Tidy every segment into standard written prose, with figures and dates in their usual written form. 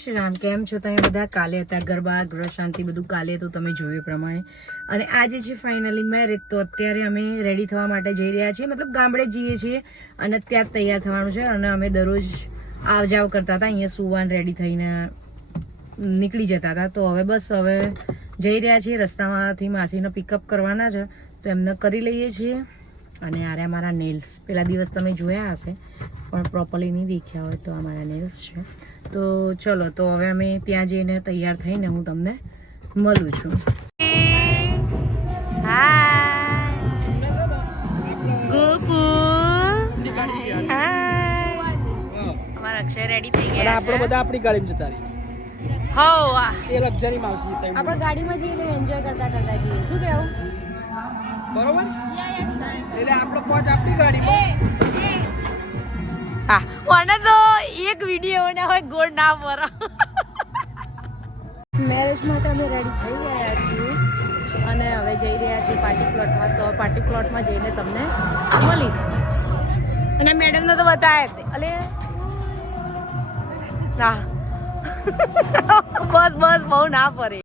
શ્રી રામ. કેમ છો તમે બધા? કાલે હતા ગરબા, ગૃહ શાંતિ બધું કાલે તો તમે જોયું પ્રમાણે. અને આજે છે ફાઇનલી મેરેજ. તો અત્યારે અમે રેડી થવા માટે જઈ રહ્યા છીએ, મતલબ ગામડે જઈએ છીએ અને ત્યાં તૈયાર થવાનું છે. અને અમે દરરોજ આવ જાવ કરતા હતા, અહીંયા સુવાન રેડી થઈને નીકળી જતા હતા. તો હવે બસ હવે જઈ રહ્યા છીએ. રસ્તામાંથી માસીને પિકઅપ કરવાના છે તો એમને કરી લઈએ છીએ. અને આરે અમારા નેલ્સ પેલા દિવસ તમે જોયા હશે પણ પ્રોપરલી નહીં દેખ્યા હોય તો અમારા નેલ્સ છે. તો ચલો, તો હવે અમે ત્યાં જઈને તૈયાર થઈને હું તમને મળું છું. અમારા અક્ષય રેડી થઈ ગયા છે. આપણે બધા આપણી ગાડીમાં જતા રહીએ. હો એ લક્ઝરી માં આવશે. આપણે ગાડીમાં જઈને એન્જોય કરતા કરતા જઈએ. શું કહેવું? બરોબર. એટલે આપણે પહોંચ આપણી ગાડીમાં. હા, મને તો એક વિડીયો ને હોય ગોળ ના પર. મેરેજ માટે અમે રેડી થઈ ગયા છીએ અને હવે જઈ રહ્યા છીએ પાર્ટી પ્લોટમાં. તો પાર્ટી પ્લોટમાં જઈને તમને મળીશ. અને મેડમને તો બતાવે અલે ના બસ બસ બહુ ના પડે.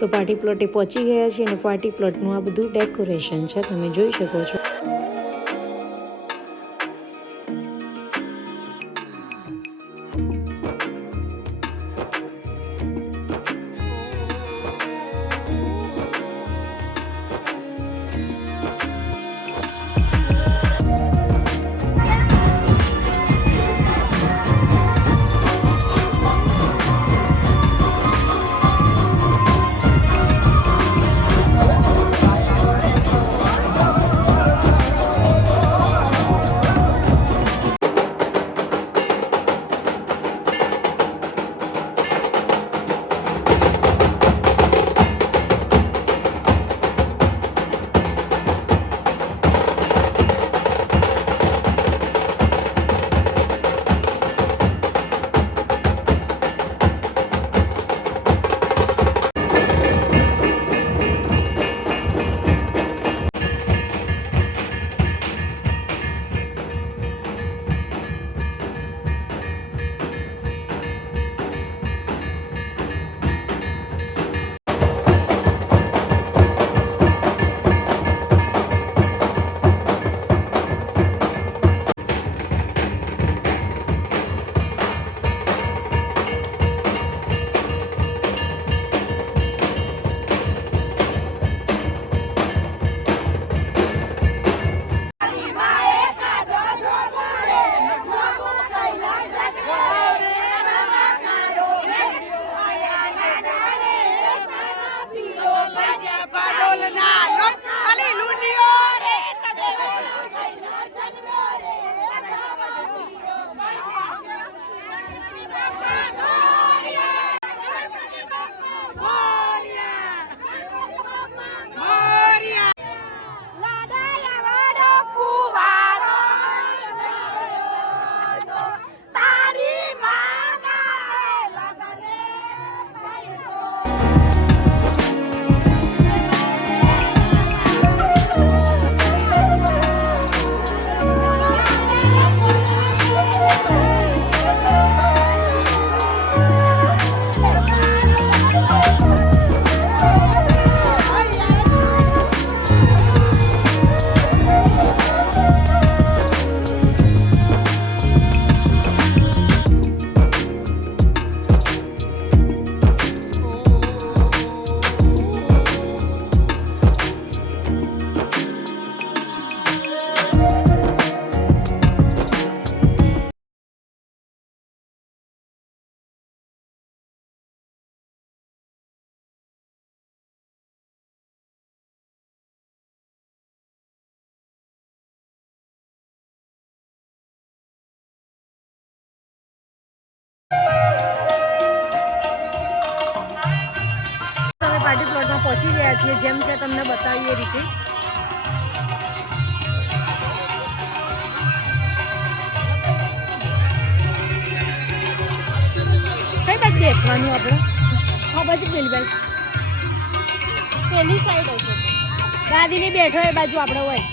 તો પાર્ટી પ્લોટે પહોંચી ગયા છે અને પાર્ટી પ્લોટનું આ બધું ડેકોરેશન છે, તમે જોઈ શકો છો. પહોંચી ગયા છીએ, જેમ કે તમને બતાવીએ રીતે. કઈ બાજુ બેસવાનું આપણે? હા બાજુ પેલી બાજુ પેલી સાઈડ હશે. દાદીને બેઠો એ બાજુ આપણે હોય.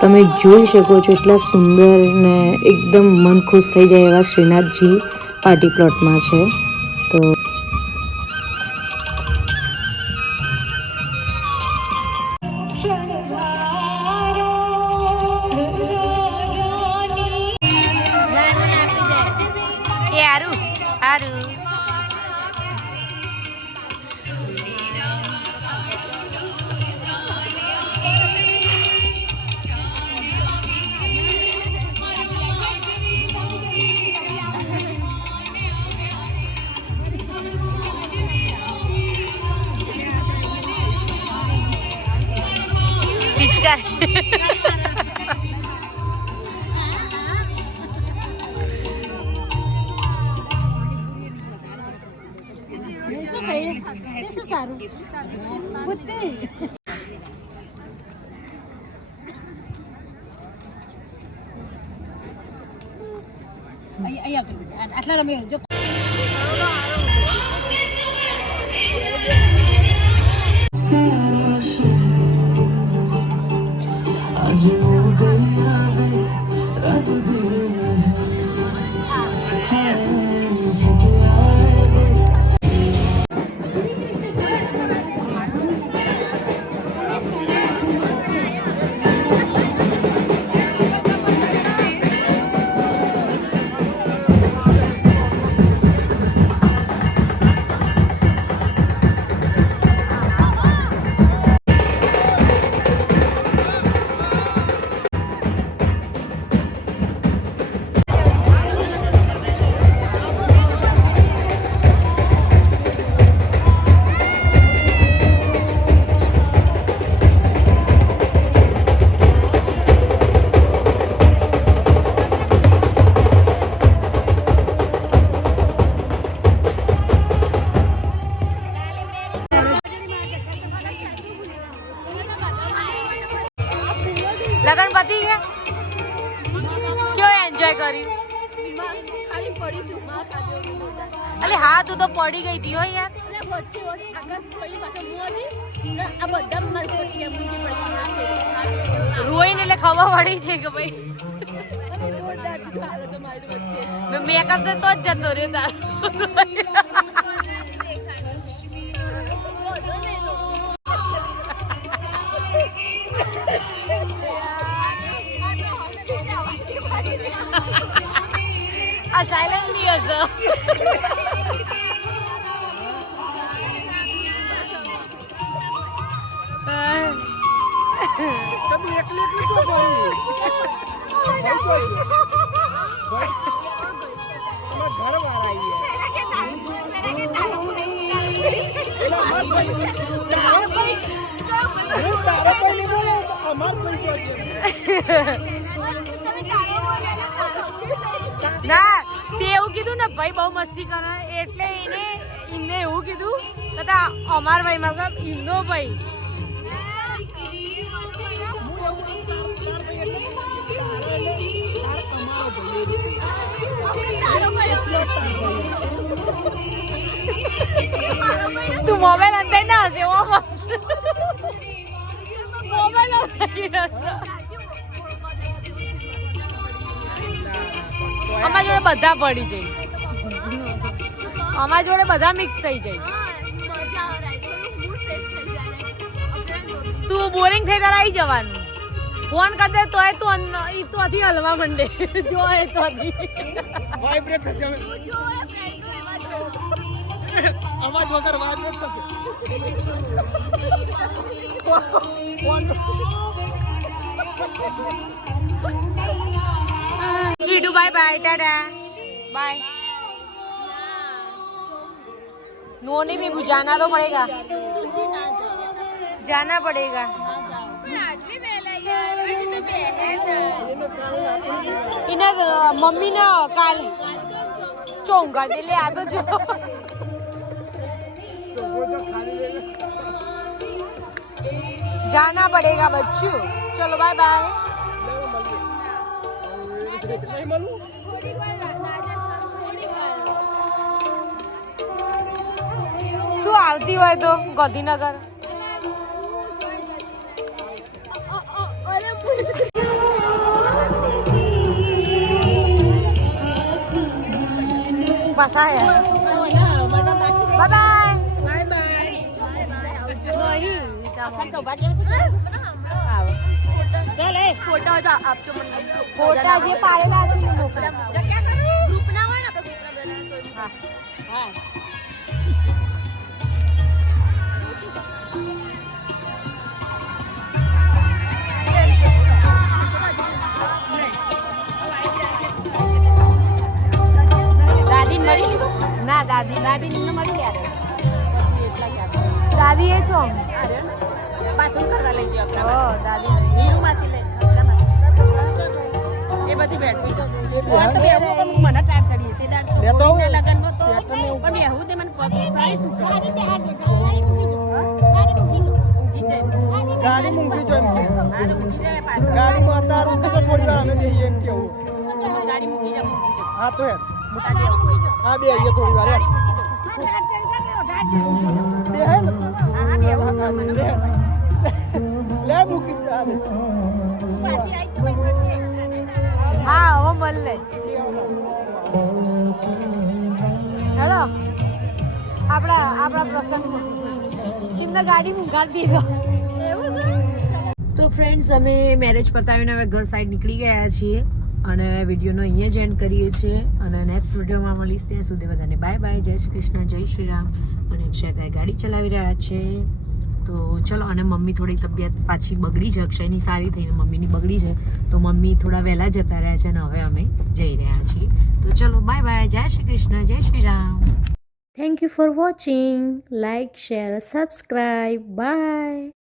તમે જોઈ શકો છો એટલા સુંદર ને એકદમ મન ખુશ થઈ જાય એવા શ્રીનાથજી પાર્ટી પ્લોટમાં છે. તો આટલા રમે જો લગન પતી ગયા કેવો એન્જોય કર્યું? ખાલી પડીશું માર ખાધો અલે હા તું તો પડી ગઈ હતી હો યાર. એટલે વચ્ચે આકાશ પડી પાછળ મોદી આ બધા માર પડી ગયા મુંજી પડી રોઈને એટલે ખબર પડી છે કે ભાઈ અને જોરદાર હાલત મારી વચ્ચે મેકઅપ તો જ જતો રહ્યો તારો. આ સાયલેન્ટલી હશે. કદી એકલી એકલી તો બોલી ભાઈ છો ભાઈ અમાર ઘર વાળા આવી એલા અમાર ભાઈ તારા ભાઈ નહીં બોલે અમાર ભાઈ છો ના તે એવું કીધું ને ભાઈ બહુ મસ્તી કરે એટલે એને એવું કીધું કે અમાર ભાઈ મતલબ ઈનો ભાઈ. તું મોબાઈલ અંદર ના હશે એવો મસ્ત મોબાઈલ અમારા જોડે બધા પડી જાય, અમારા જોડે બધા મિક્સ થઈ જાય. તું બોરિંગ થઈ તારે આવી જવાનું. ફોન કર દે તોય તું તો અથી હલવા માંડે જો એ તો વાઇબ્રેટ થશે અવાજ વગર વાઇબ્રેટ થશે. Sweetu bye bye Tata bye. नोनी भी जाना तो पड़ेगा, जाना पड़ेगा. એને મમ્મીને કાલ ચોંગા દે લે આ તો જો जाना पड़ेगा बच्चों चलो बाय बाय तू આવતી હોય તો ગાંધીનગર बस आया बाय बाय फोटा जे पाडेला असेल मोकळा ગ્રુપ ના હોય ને આપણે ગ્રુપ ના હા દાદી મળી લીધું ના દાદી દાદી ને મળી યાર પછી એટલા ગયા દાદી એ છો અરે પાછું કરવા લઈ જઈએ ઓ આપણે દાદી નીરુ માસી લે એ બધી બેઠી તો તો બેહવું પણ મને ટાઈમ ચડી તે દાડ લેતો આવું. લગનમાં તો સેટલ ને એવું. પણ બેહવું તે મને પગ સારી તૂટે ગાડી મૂકી જો એમ કે હાલ ઊંઘી જાય પાછું ગાડીમાં અત્યારે ઊંઘી જો થોડી વાર અમે બેહીએ એમ કેવું ગાડી મૂકી જા મૂકી જા હા તો યાર ગાડી મૂકી જા હા બેહીએ થોડી વાર યાર બેહાય ને હા બેહવું તો મને લે મૂકી જા હવે. પાછી આવી તો ભાઈ પડશે હા હવે મળ લે હેલો આપણા પ્રસંગમાં એમને ગાડી મૂંઘાડી દીધો તો ફ્રેન્ડ્સ અમે મેરેજ પતાવીને હવે ઘર સાઈડ નીકળી ગયા છીએ અને વિડીયોનો અહીંયા જ એન્ડ કરીએ છીએ અને નેક્સ્ટ વિડીયોમાં મળીશ ત્યાં સુધી બધાને બાય બાય જય શ્રી કૃષ્ણ જય શ્રી રામ અને અક્ષય ગાડી ચલાવી રહ્યા છે તો ચલો અને મમ્મી થોડી તબિયત પાછી બગડી છે અક્ષયની સારી થઈને મમ્મીની બગડી છે તો મમ્મી થોડા વહેલા જતા રહ્યા છે અને હવે અમે જઈ રહ્યા છીએ તો ચલો બાય બાય જય શ્રી કૃષ્ણ જય Shri Ram thank you for watching like share subscribe by